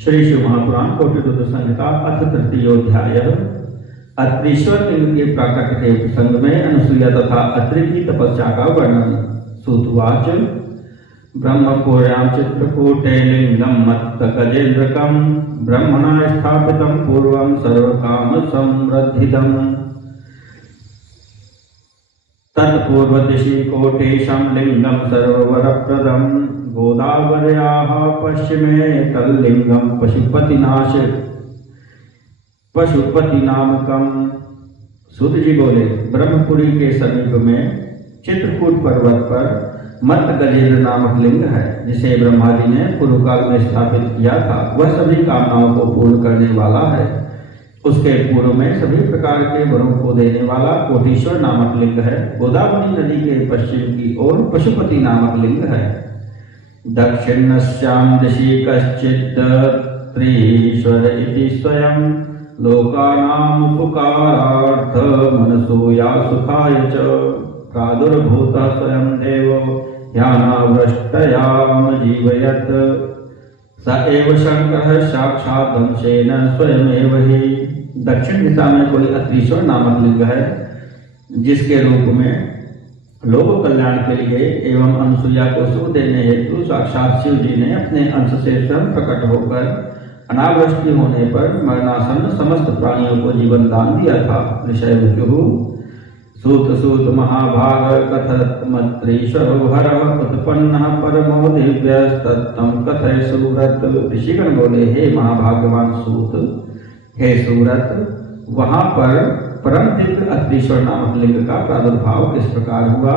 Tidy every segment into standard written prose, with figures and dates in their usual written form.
श्री शिव महापुराण कोटिरुद्र संहिता अथ तृतीयोध्याय। अत्रीश्वर लिंग के प्राकट्य के प्रसंग में अनुसूया तथा अत्रि की तपस्या का वर्णन। सूतवाच ब्रह्मपुर्यां चित्रकूटे लिंगम मत्त गजेन्द्रकं ब्रह्मणा स्थापितं पूर्वं सर्वकाम समृद्धिदम् तत्पूर्वदिशि कोटेशं लिंगं सर्ववरप्रदं गोदावर्याः पश्चिमे तल्लिंगं पशुपतिनामकम्। सूत जी बोले, ब्रह्मपुरी के समीप में चित्रकूट पर्वत पर मत्त गजेंद्र नामक लिंग है, जिसे ब्रह्मा जी ने पूर्व काल में स्थापित किया था। वह सभी कामनाओं को पूर्ण करने वाला है। उसके पूर्व में सभी प्रकार के वरों को देने वाला कोटीश्वर नामक लिंग है। गोदावरी नदी के पश्चिम की ओर पशुपति नामक लिंग है। दक्षिणस्यां दिशि कश्चित् त्रीश्वर इति स्वयं लोकानां उपकारार्थ मनसूया सुखाय च प्रादुर्भूतः स्वयं देवो ह्यानावृष्टयाम जीवयत् स एव शंकरः साक्षात् अंशेन स्वयमेव ही। दक्षिण दिशा में कोई अत्रीश्वर नामक लिंग है, जिसके रूप में लोक कल्याण के लिए एवं अनुसूया को सुख देने हेतु साक्षात शिव जी ने अपने अंश से स्वयं प्रकट होकर अनावृष्टि होने पर मरणासन्न समस्त प्राणियों को जीवन दान दिया था। विषय सूत सूत महाभाग कथमत्रीश्वरो हरः उत्पन्नः परमो दिव्यस्तत्तं कथय सूरत। ऋषिगण बोले, हे महाभाग्यवान सूत, हे सूरत, वहां पर परम दिव्य अत्रीश्वर नामक लिंग का प्रादुर्भाव किस प्रकार हुआ,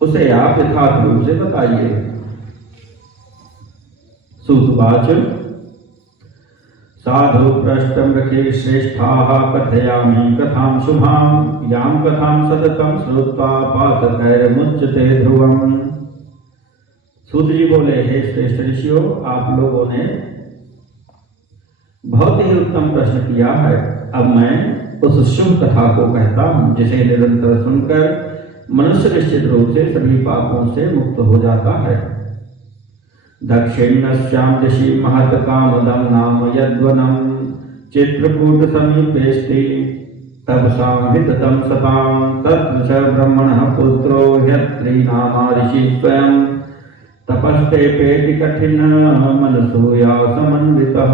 उसे आप यथार्थ रूप से बताइए। सूतवाच साधु पृष्ठं रखे श्रेष्ठाः कथयामि कथां शुभां यां कथां सततं श्रुत्वा पातकैर्मुच्यते ध्रुवम्। सूत जी बोले, हे श्रेष्ठ ऋषियों, आप लोगों ने बहुत ही उत्तम प्रश्न किया है। अब मैं उस शुभ कथा को कहता हूँ, जिसे निरंतर सुनकर मनुष्य निश्चित रूप से सभी पापों से मुक्त हो जाता है। दक्षिणस्यां दिशि महत् कामदं नाम यद्वनं चित्रकूट समीपेस्ति तपसां विततं सतां तत्र च ब्रह्मणः पुत्रो ह्यत्रि नामा ऋषि स्वयं तपस्ते पेति कठिन मनसूया समन्वितः।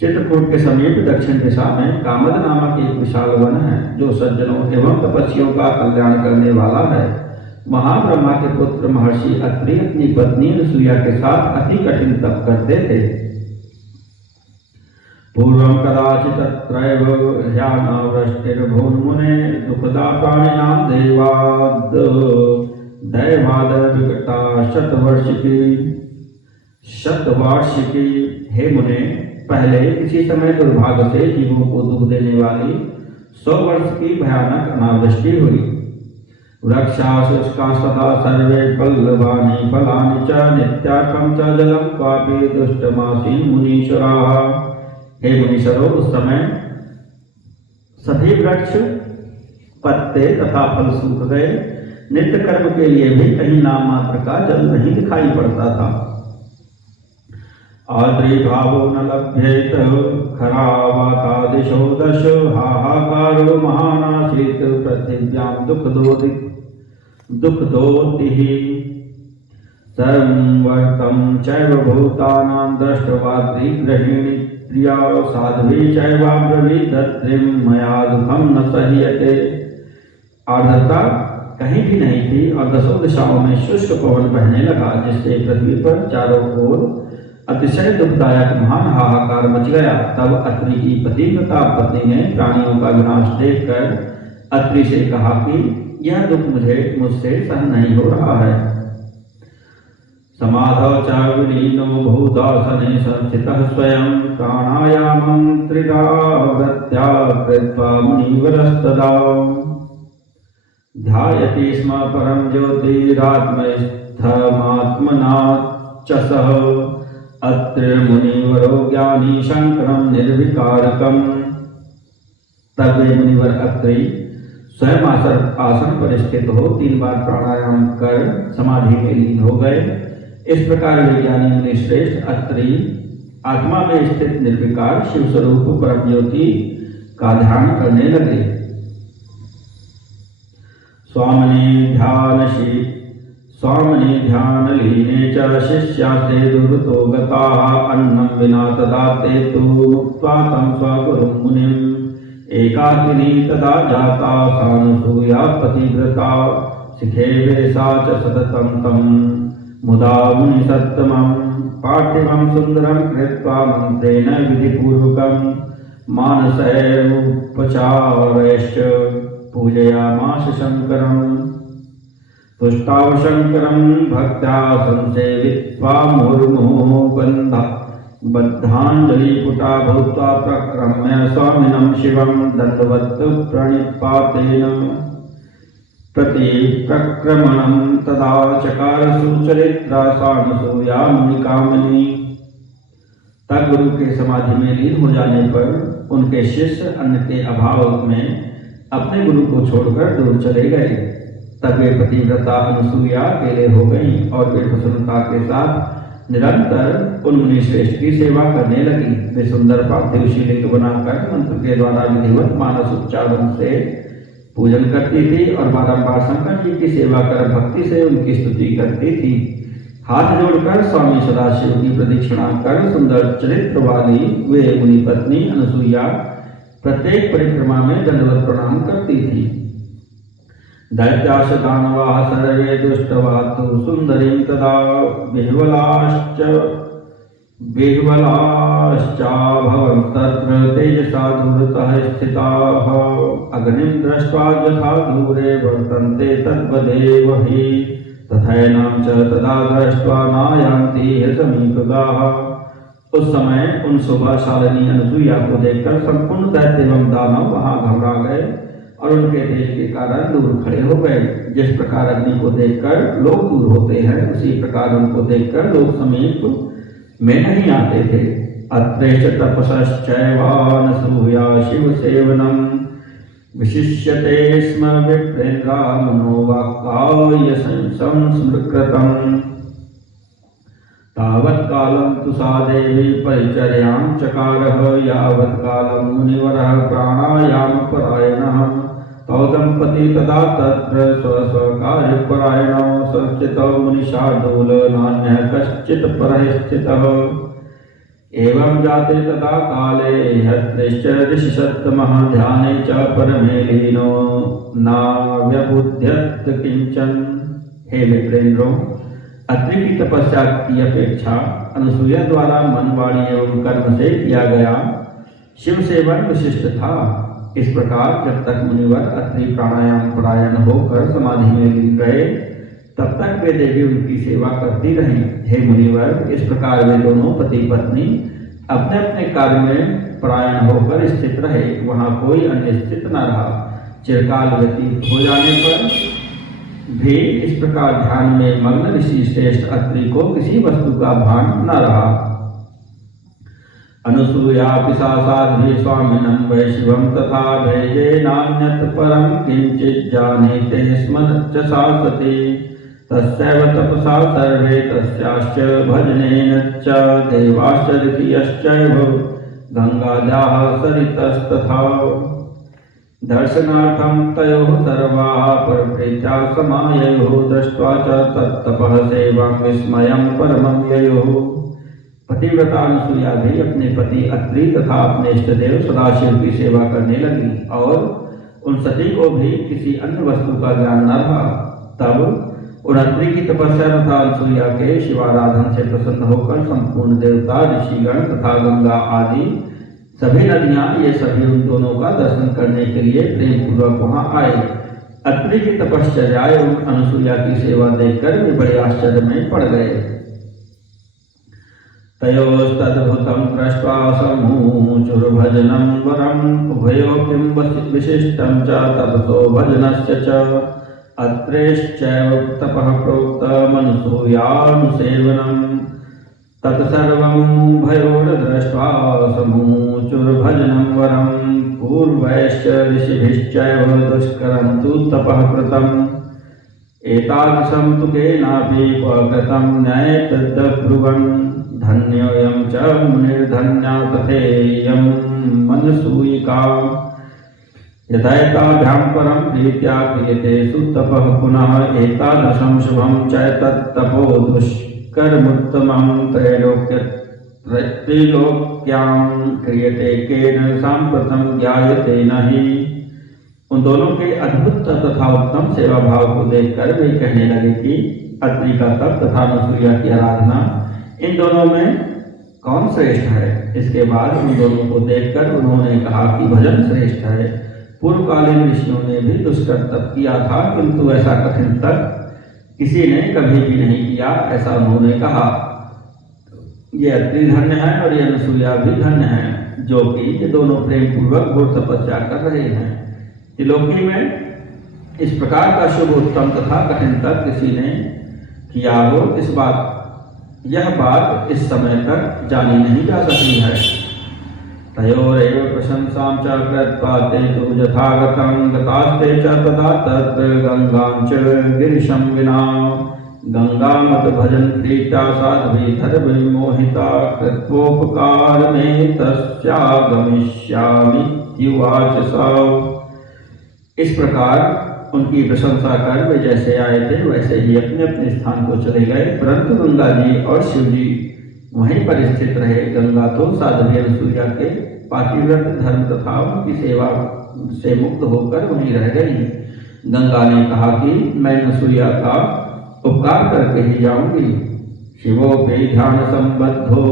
चित्रकूट के समीप दक्षिण दिशा में कामद नामक एक विशाल वन है, जो सज्जनों एवं तपस्वियों का कल्याण करने वाला है। वहां ब्रह्मा के पुत्र महर्षि अत्रि अपनी पत्नी अनुसूया के साथ अति कठिन तप करते थे। पूर्वं कदाचित् तत्रैव ह्यानावृष्टिर्भून्मुने दुःखदा प्राणिनां दैवाद विकटा शतवार्षिकी। हे मुने, पहले किसी समय दुर्भाग्य से जीवों को दुख देने वाली 100 वर्ष की भयानक अनावृष्टि हुई। वृक्षाशुष्का सदा सर्वे पल्लवानि फलानि च नित्यार्कं च जलं क्वापि दुष्टमासी मुनीश्वराः। हे मुनीश्वरों, उस समय सभी वृक्ष पत्ते तथा फल सूख गए। नित्य कर्म के लिए भी कहीं नाम मात्र का जल नहीं दिखाई पड़ता था। आद्रीभावो न लभ्येत खरावातादिशो दश हाहाकारो महानासीत् पृथिव्यां दुःखदोतिः संवर्तं चैव भूतानां दृष्टवाद्रिग्रहिणी प्रिया साध्वी चैवाब्रवीदत्रिं मया दुःखं न सह्यते। आर्द्रता कहीं भी नहीं थी और 10 दिशाओं में शुष्क पवन बहने लगा, जिससे पृथ्वी पर चारों ओर अतिशय दुखदायक महान हाहाकार मच गया। तब अत्रि की पतिव्रता पत्नी ने प्राणियों का विनाश देखकर अत्रि से कहा कि यह दुख मुझसे सहन नहीं हो रहा है। समाधौ च विलीनो भूतासने संस्थितः स्वयं प्राणायामं त्रिरावृत्या कृत्वा मुनिवरस्तदा ध्यायति स्म परं ज्योतिरात्मस्थमात्मना च सह अत्र मुनिवरो ज्ञानी शंकरं निर्विकारकम्। तब वे मुनिवर अत्रि स्वयं आसन पर स्थित हो 3 बार प्राणायाम कर समाधि में लीन हो गए। इस प्रकार वे ज्ञानी मुनि श्रेष्ठ अत्रि आत्मा में स्थित निर्विकार शिव स्वरूप परम ज्योति का ध्यान करने लगे। स्वामिनी ध्यान लीने च शिष्यास्ते दुर्तो गताः अन्नं विना तदा ते तु मुक्त्वा तं स्वगुरुं मुनिम् एकाकिनी तदा जाता सानुसूया पतिव्रता शिखे वेशा च सततं तं मुदा मुनिसत्तमं पार्थिवं सुन्दरं कृत्वा मन्त्रेण विधिपूर्वकं मानसैरुपचारैश्च पूजयामास शङ्करम् तुष्टाव शङ्करं भक्त्या संसेवित्वा मुहुर्मुहुः बद्धाञ्जलिपुटा भूत्वा प्रक्रम्य स्वामिनं शिवं दण्डवत् प्रणिपातेन प्रतिप्रक्रमणं तदा चकार सुचरित्रा सानुसूया मुनिकामिनी। तब गुरु के समाधि में लीन हो जाने पर उनके शिष्य अन्न के अभाव में अपने गुरु को छोड़कर दूर चले गए। तब वे पतिव्रता अनुसूया अकेले हो गई और वे प्रसन्नता के साथ निरंतर उन मुनि श्रेष्ठ की सेवा करने लगी। वे सुंदर पार्थिव शिवलिंग बनाकर मंत्र के द्वारा विधिवत मानस उच्चारण से पूजन करती थी और बारंबार शंकर जी की सेवा कर भक्ति से उनकी स्तुति करती थी। हाथ जोड़कर स्वामी सदाशिव की प्रदक्षिणा कर सुंदर चरित्र वाली वे मुनि पत्नी अनुसूया प्रत्येक परिक्रमा में दंडवत प्रणाम करती थी। दैत्याश दानवाः सर्वे दुष्टवा तु सुंदरीं तदा बिह्वलाश्चाभवन् तत्र तेजसा दूरतः स्थिताः अग्निं दृष्ट्वा यथा दूरे वर्तन्ते तद्वदेव हि तथैनां च तदा दृष्ट्वा नायान्ति समीपगाः। उस समय उन शोभाशालिनी अनुसूया को देखकर संपूर्ण दैत्य एवं दानव वहां घबरा गए और उनके तेज के कारण दूर खड़े हो गए। जिस प्रकार अग्नि को देखकर लोग दूर होते हैं, उसी प्रकार उनको देखकर लोग समीप में नहीं आते थे। अत्रेश तपसश्चैवानसूया शिव सेवनम विशिष्यते स्म विप्रेन्द्रा मनोवाक्काय संस्मृकृतम् तावत्कालं तु सा देवी परिचर्यां चकारः यावत्कालं मुनिवरः प्राणायामपरायणः तौ दम्पती तदा तत्र स्वस्वकार्यपरायणौ संस्थितौ मुनिशार्दूल नान्यः कश्चित् परः स्थितः। एवं जाते तदा काले हत्रेश्च ऋषिसत्तमः ध्याने च परमे लीनो नाव्यबुध्यत् किंचन। हे विप्रेन्द्रों, अत्रि की तपस्या की अपेक्षा अनुसूया द्वारा मन वाणी एवं कर्म से किया गया शिव सेवन विशिष्ट था। इस प्रकार जब तक मुनिवर अत्रि प्राणायाम परायण होकर समाधि में लीन गए तब तक वे देवी उनकी सेवा करती रहीं। हे मुनिवर, इस प्रकार वे दोनों पति पत्नी अपने अपने कार्य में परायण होकर स्थित रहे, वहां कोई अन्य स्थित न रहा। चिरकाल व्यतीत हो जाने पर भी इस प्रकार ध्यान में मग्न ऋषि श्रेष्ठ अत्रि को किसी वस्तु का भान न रहा। अनुसूया पिसा साध्वी स्वामिनं वै शिवं तथा भेजे नान्यत् परं किंचित् जानीते स्म च सा सती तस्यैव तपसा सर्वे तस्याश्च भजनेन च देवाश्च ऋषयश्चैव गंगाद्याः सरितस्तथा। दर्शनार्थं तयोः सर्वाः परप्रीत्या समाययोः दृष्ट्वा च तत्तपः सेवां विस्मयं परमं ययोः। पतिव्रता अनुसूया भी अपने पति अत्रि तथा अपने इष्टदेव सदाशिव की सेवा करने लगी और उन सती को भी किसी अन्य वस्तु का ज्ञान न रहा। तब उन अत्रि की तपस्या तथा अनुसूया के शिवाराधन से प्रसन्न होकर संपूर्ण देवता, ऋषिगण तथा गंगा आदि सभी नदियां ये सभी उन दोनों का दर्शन करने के लिए प्रेम पूर्वक वहां आए। अत्रि की तपश्चर्या एवं अनुसूया की सेवा देखकर वे बड़े आश्चर्य में पड़ गए। तयोस्तद्भुतं दृष्ट्वा समूचुर्भजनं वरम् उभयो किं विशिष्टं च तपसो भजनस्य च अत्रेश्चैव तपः प्रोक्तमनुसूयानुसेवनम् तत्सर्वं उभयोर्दृष्ट्वा समूचुर्भजनं वरम् पूर्वैश्च ऋषिभिश्चैव दुष्करं तु तपः कृतम् एतादृशं तु केनापि कृतं नैतद्ब्रुवन् धन्योऽयं च मुनिर्धन्या तथेयं मनसूयिका यथैताभ्यां परं प्रीत्या क्रियते सुतपः पुनः एतादृशं शुभं च तत्तपो दुष्कर्मुत्तमं त्रैलोक्यां क्रियते केन साम्प्रतं ज्ञायते नहि। उन दोनों के अद्भुत तथा उत्तम सेवा भाव को देखकर वे कहने लगे कि अत्रि का तप तथा अनुसूया की आराधना, इन दोनों में कौन श्रेष्ठ है। इसके बाद उन दोनों को देखकर उन्होंने कहा कि भजन श्रेष्ठ है। पूर्वकालीन ऋषियों ने भी दुष्कर तप किया था, किंतु ऐसा कठिन तप किसी ने कभी भी नहीं किया, ऐसा उन्होंने कहा। ये अत्रि धन्य है और ये अनुसूया भी धन्य है, जो कि ये दोनों प्रेम पूर्वक घोर तपस्या कर रहे हैं। त्रिलोकी में इस प्रकार का शुभ उत्तम तथा कठिन तप किसी ने किया हो, यह बात इस समय तक जानी नहीं जा सकी है। तयोरेव प्रशंसां च कृत्वा ते तु यथागतं गतास्ते च तदा तत्र गंगां च गिरिशं विना गंगामत भजन प्रीत्या साध्वी धर्मविमोहिता कृत्वोपकारमेतस्यागमिष्यामीत्युवाच सा। इस प्रकार उनकी प्रशंसा कर वे जैसे आए थे वैसे ही अपने अपने स्थान को चले गए, परंतु गंगा जी और शिव जी वहीं पर स्थित रहे। गंगा तो साध्वी अनुसूया के पातिव्रत धर्म तथा उनकी सेवा से मुक्त होकर वहीं रह गई। गंगा ने कहा कि मैं अनुसूया का उपकार करके ही जाऊंगी। शिवोपि ध्यान संबद्धो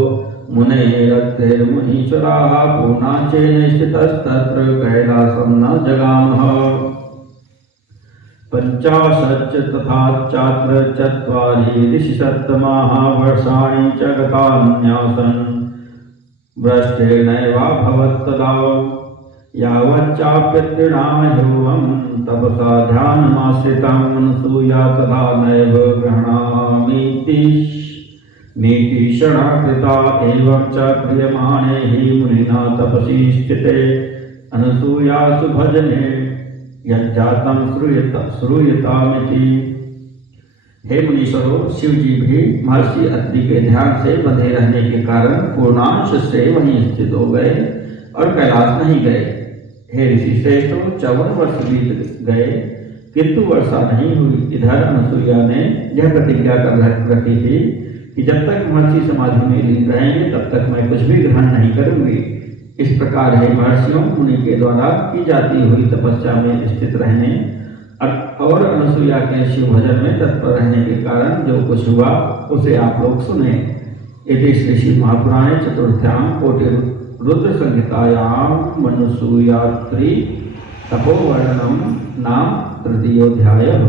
मुनेरतिर्मुनीश्वराः पूर्णाचेन स्थितस्तत्र कैलासं न जगामः। 50 तथा चात्र 4 ऋषिशतमाः वर्षाणि च गतान्यासन् वृष्टिर्नैवाभवत्तदा यावच्चाप्यतृणामह्युवं तपसा ध्यानमाश्रितं अनुसूया तथा नैव गृह्णामीतिशणा कृता। एवं च क्रियमाणे हि मुनिना तपसि स्थिते अनुसूया सुभजने यज्जातं श्रूयतामिति। हे मुनीश्वरों, शिव जी भी महर्षि अत्रि के ध्यान से बंधे रहने के कारण पूर्णांश से वहीं स्थित हो गए और कैलाश नहीं गए। हे ऋषि श्रेष्ठों, 54 वर्ष बीत गए किंतु वर्षा नहीं हुई। इधर अनुसूया ने यह प्रतिज्ञा कर रखी थी कि जब तक महर्षि समाधि में लीन रहेंगे तब तक मैं कुछ भी ग्रहण नहीं करूंगी। इस प्रकार हे महर्षियों, मुनि के द्वारा की जाती हुई तपस्या में स्थित रहने और अनुसूया के शिव भजन में तत्पर रहने के कारण जो कुछ हुआ उसे आप लोग सुने। इति श्री शिव महापुराणे चतुर्थ्यां कोटि रुद्र संहितायां मनुसूयात्रि तपोवर्णनम नाम तृतीयोऽध्यायः।